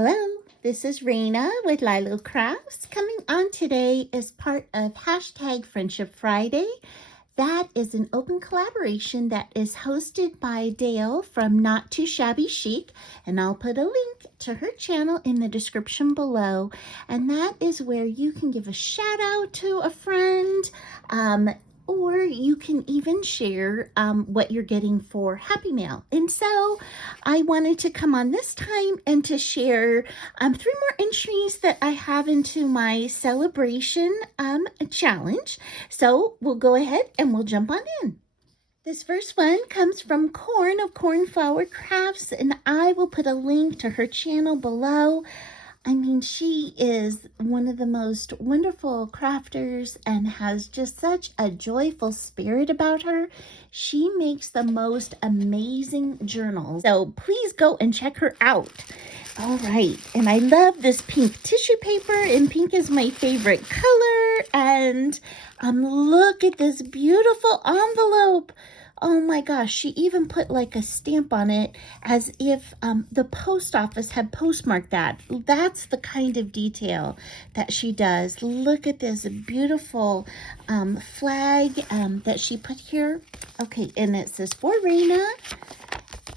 Hello, this is Raina with LYLO Crafts. Coming on today as part of hashtag Friendship Friday. That is an open collaboration that is hosted by Dale from Not Too Shabby Chic, and I'll put a link to her channel in the description below. And that is where you can give a shout out to a friend, or you can even share what you're getting for Happy Mail. And so I wanted to come on this time and to share 3 more entries that I have into my celebration challenge. So we'll go ahead and we'll jump on in. This first one comes from Corn of Cornflower Crafts, and I will put a link to her channel below. I mean, she is one of the most wonderful crafters and has just such a joyful spirit about her. She makes the most amazing journals. So please go and check her out. All right. And I love this pink tissue paper, and pink is my favorite color. And look at this beautiful envelope. Oh my gosh, she even put like a stamp on it as if the post office had postmarked that. That's the kind of detail that she does. Look at this beautiful flag that she put here. Okay, and it says for Raina.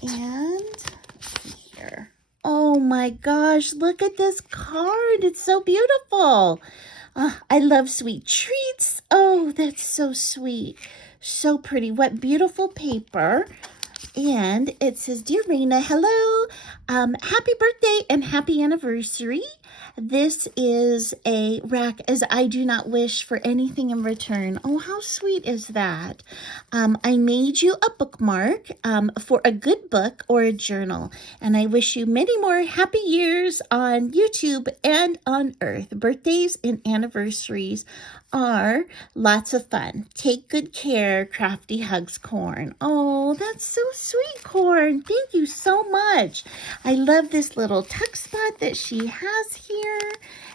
And let's see here. Oh my gosh, look at this card. It's so beautiful. I love sweet treats. Oh, that's so sweet. So pretty. What beautiful paper. And it says, Dear Raina, hello. Happy birthday and happy anniversary. This is a RAK, as I do not wish for anything in return. Oh, how sweet is that? I made you a bookmark for a good book or a journal. And I wish you many more happy years on YouTube and on Earth. Birthdays and anniversaries are lots of fun. Take good care. Crafty hugs, Corn. Oh, that's so sweet, Corn. Thank you so much. I love this little tuck spot that she has here.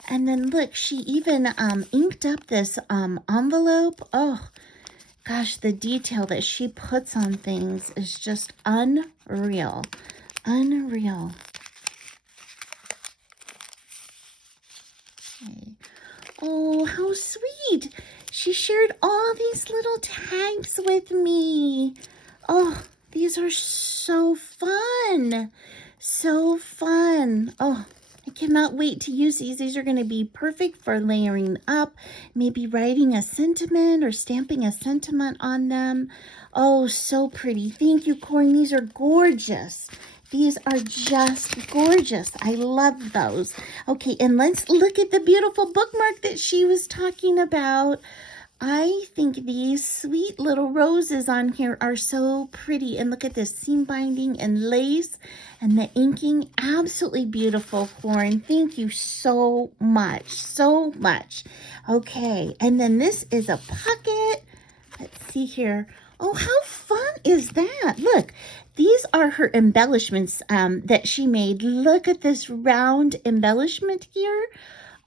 And then look, she even inked up this envelope. Oh, gosh, the detail that she puts on things is just unreal. Unreal. Okay. Oh, how sweet. She shared all these little tags with me. Oh, these are so fun. So fun. Oh, I cannot wait to use these. These are going to be perfect for layering up, maybe writing a sentiment or stamping a sentiment on them. Oh, so pretty. Thank you, Corn. These are gorgeous. These are just gorgeous. I love those. Okay, and let's look at the beautiful bookmark that she was talking about. I think these sweet little roses on here are so pretty. And look at this seam binding and lace and the inking. Absolutely beautiful, Corn. Thank you so much. So much. Okay, and then this is a pocket. Let's see here. Oh, how fun is that? Look, these are her embellishments that she made. Look at this round embellishment here.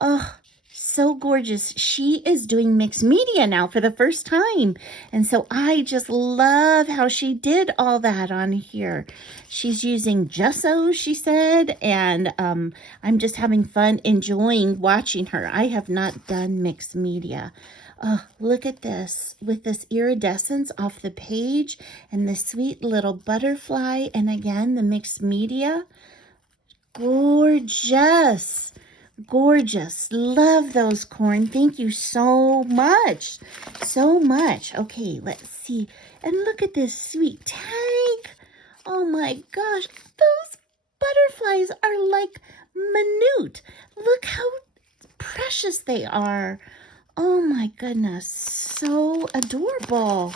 Oh, so gorgeous. She is doing mixed media now for the first time. And so I just love how she did all that on here. She's using gesso, she said, and I'm just having fun enjoying watching her. I have not done mixed media. Oh, look at this with this iridescence off the page and the sweet little butterfly. And again, the mixed media. Gorgeous. Gorgeous. Love those, Corn. Thank you so much. So much. Okay, let's see. And look at this sweet tag. Oh my gosh. Those butterflies are like minute. Look how precious they are. Oh my goodness. So adorable.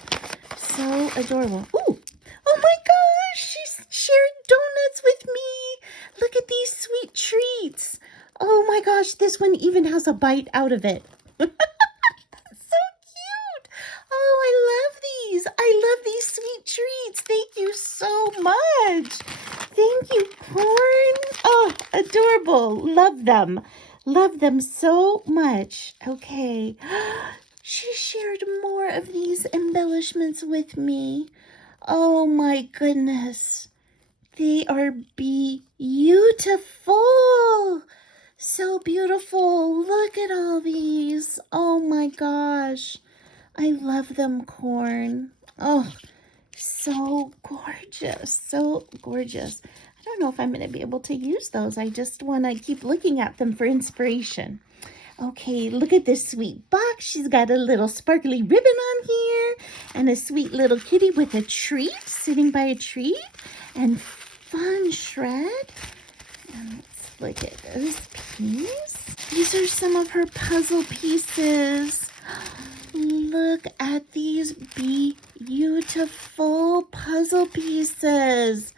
So adorable. Ooh. Oh my gosh. She shared donuts with me. Look at these sweet treats. Oh my gosh, this one even has a bite out of it. So cute. Oh, I love these. I love these sweet treats. Thank you so much. Thank you, Corn. Oh, adorable. Love them. Love them so much. Okay. She shared more of these embellishments with me. Oh my goodness. They are beautiful. So beautiful. Look at all these. Oh my gosh. I love them, Corn. Oh, so gorgeous. So gorgeous. I don't know if I'm going to be able to use those. I just want to keep looking at them for inspiration. Okay, look at this sweet box. She's got a little sparkly ribbon on here and a sweet little kitty with a treat, sitting by a treat, and fun shred. And let's look at this piece. These are some of her puzzle pieces. Look at these beautiful puzzle pieces.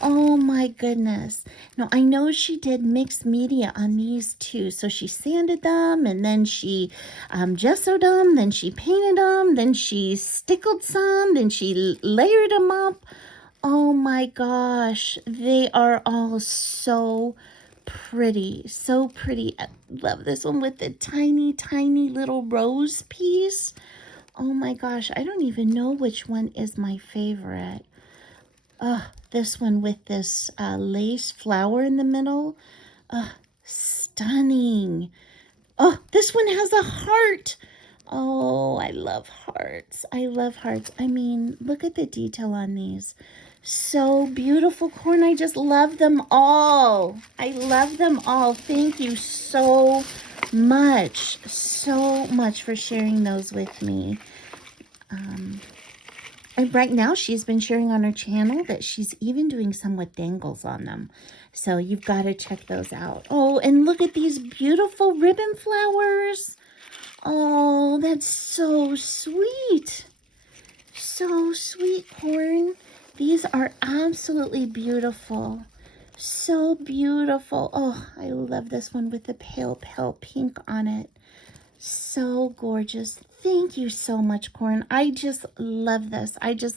Oh my goodness. Now, I know she did mixed media on these too. So she sanded them, and then she gessoed them, then she painted them, then she stickled some, then she layered them up. Oh my gosh. They are all so pretty. So pretty. I love this one with the tiny, tiny little rose piece. Oh my gosh. I don't even know which one is my favorite. This one with this lace flower in the middle. Stunning. Oh, this one has a heart. Oh, I love hearts. I love hearts. I mean, look at the detail on these. So beautiful, Corn. I just love them all. I love them all. Thank you so much for sharing those with me. And right now, she's been sharing on her channel that she's even doing some with dangles on them. So you've got to check those out. Oh, and look at these beautiful ribbon flowers. Oh, that's so sweet. So sweet, Corn. These are absolutely beautiful. So beautiful. Oh, I love this one with the pale, pale pink on it. So gorgeous. Thank you so much, Corn. I just love this. I just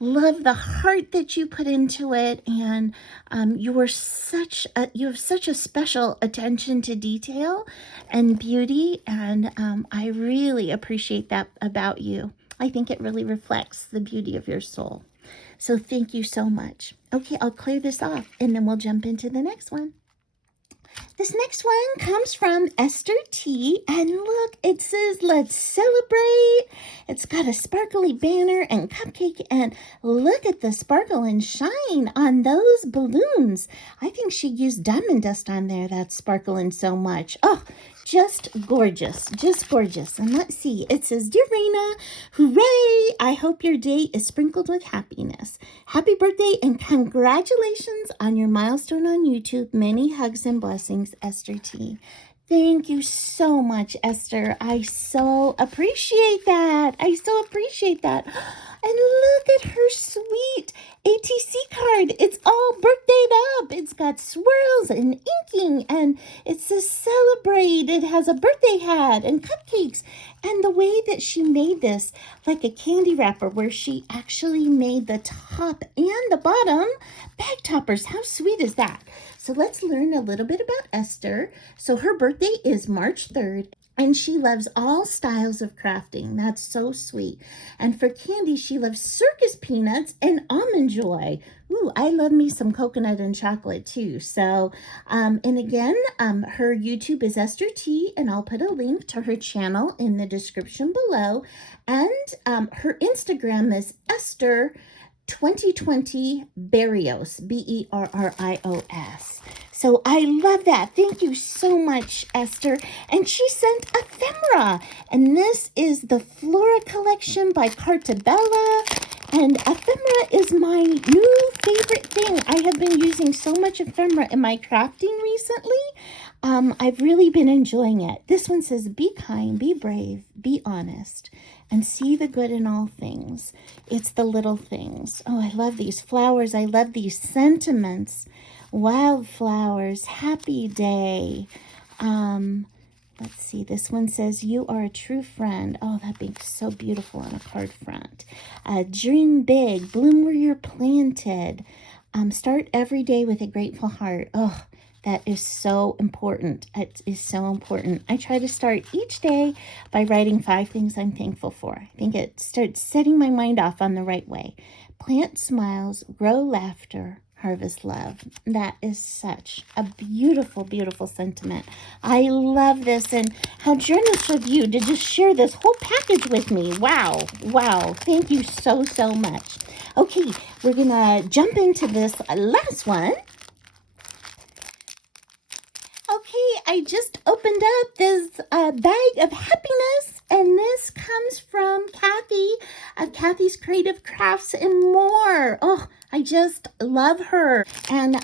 love the heart that you put into it, and you have such a special attention to detail and beauty, and I really appreciate that about you. I think it really reflects the beauty of your soul. So thank you so much. Okay, I'll clear this off, and then we'll jump into the next one. This next one comes from Esther T, and look, it says, "Let's celebrate." It's got a sparkly banner and cupcake, and look at the sparkle and shine on those balloons. I think she used diamond dust on there. That's sparkling so much. Oh, just gorgeous, just gorgeous. And let's see, it says, "Dear Raina, hooray! I hope your day is sprinkled with happiness. Happy birthday and congratulations on your milestone on YouTube. Many hugs and blessings, Esther T." Thank you so much, Esther. I so appreciate that. And look at her sweet ATC card. It's all birthdayed up. It's got swirls and inking, and it says "Celebrate." It has a birthday hat and cupcakes. And the way that she made this, like a candy wrapper, where she actually made the top and the bottom bag toppers. How sweet is that? So let's learn a little bit about Esther. So her birthday is March 3rd. And she loves all styles of crafting. That's so sweet. And for candy, she loves circus peanuts and almond joy. Ooh, I love me some coconut and chocolate too. So, and again, her YouTube is Esther T, and I'll put a link to her channel in the description below. And her Instagram is Esther 2020 Berrios, Berrios. So I love that. Thank you so much, Esther. And she sent ephemera. And this is the Flora collection by Cartabella. And ephemera is my new favorite thing. I have been using so much ephemera in my crafting recently. I've really been enjoying it. This one says, "Be kind, be brave, be honest, and see the good in all things." It's the little things. Oh, I love these flowers. I love these sentiments. Wildflowers, happy day. Let's see, this one says, "You are a true friend." Oh, that makes so beautiful on a card front. Dream big, bloom where you're planted. Start every day with a grateful heart. Oh, that is so important. It is so important. I try to start each day by writing 5 things I'm thankful for. I think it starts setting my mind off on the right way. Plant smiles, grow laughter, harvest love. That is such a beautiful, beautiful sentiment. I love this, and how generous of you to just share this whole package with me. Wow, wow. Thank you so, so much. Okay, we're going to jump into this last one. Okay, I just opened up this bag of happiness, and this comes from Kathy of Kathy's Creative Crafts and More. Oh, I just love her. And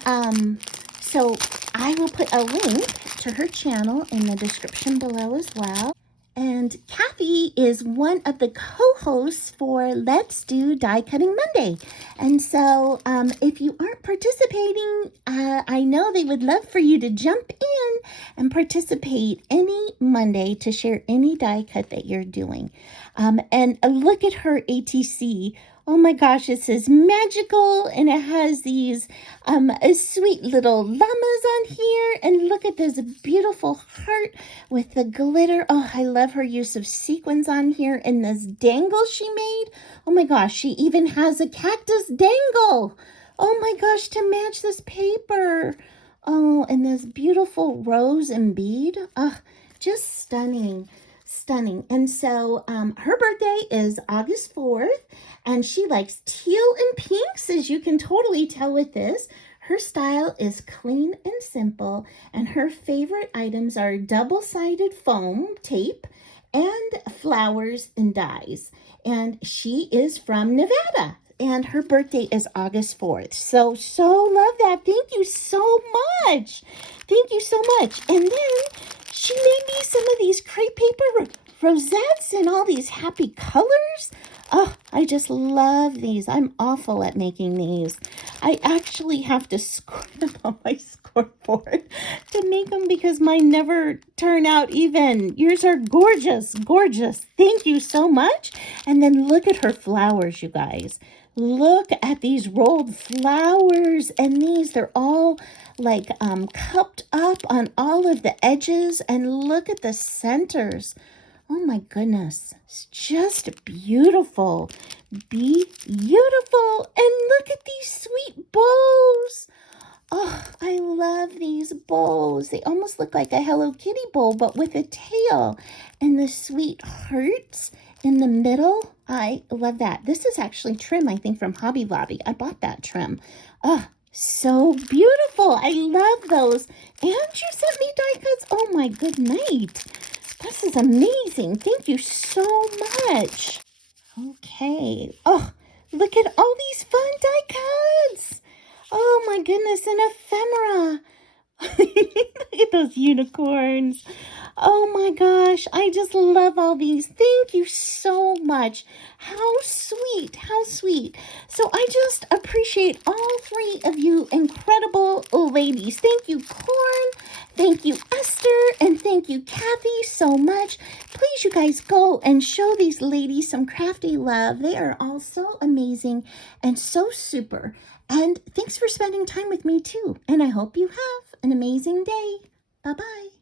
so I will put a link to her channel in the description below as well. And Kathy is one of the co-hosts for Let's Do Die Cutting Monday. And so if you aren't participating, I know they would love for you to jump in and participate any Monday to share any die cut that you're doing. And look at her ATC. Oh my gosh, it says magical, and it has these sweet little llamas on here. And look at this beautiful heart with the glitter. Oh, I love her use of sequins on here, and this dangle she made. Oh my gosh, she even has a cactus dangle. Oh my gosh, to match this paper. Oh, and this beautiful rose and bead. Oh, just stunning. Stunning. And so her birthday is August 4th, and she likes teal and pinks, as you can totally tell with this. Her style is clean and simple, and her favorite items are double-sided foam tape and flowers and dies. And she is from Nevada, and her birthday is August 4th. So love that. Thank you so much. Thank you so much. And then she made me some of these crepe paper rosettes in all these happy colors. Oh, I just love these. I'm awful at making these. I actually have to score them on my scoreboard to make them because mine never turn out even. Yours are gorgeous, gorgeous. Thank you so much. And then look at her flowers, you guys. Look at these rolled flowers, and they're all like cupped up on all of the edges, and look at the centers. Oh my goodness, it's just beautiful, beautiful. And look at these sweet bows. Oh, I love these bows. They almost look like a Hello Kitty bow, but with a tail, and the sweet hearts in the middle. I love that. This is actually trim, I think, from Hobby Lobby. I bought that trim. Oh, so beautiful. I love those. And you sent me die cuts. Oh my good night. This is amazing. Thank you so much. Okay. Oh, look at all these fun die cuts. Oh my goodness, an ephemera. Look at those unicorns. Oh my gosh, I just love all these. Thank you so much. How sweet, how sweet. So I just appreciate all three of you incredible ladies. Thank you, Corn. Thank you, Esther. And thank you, Kathy, so much. Please, you guys, go and show these ladies some crafty love. They are all so amazing and so super. And thanks for spending time with me too. And I hope you have an amazing day. Bye-bye.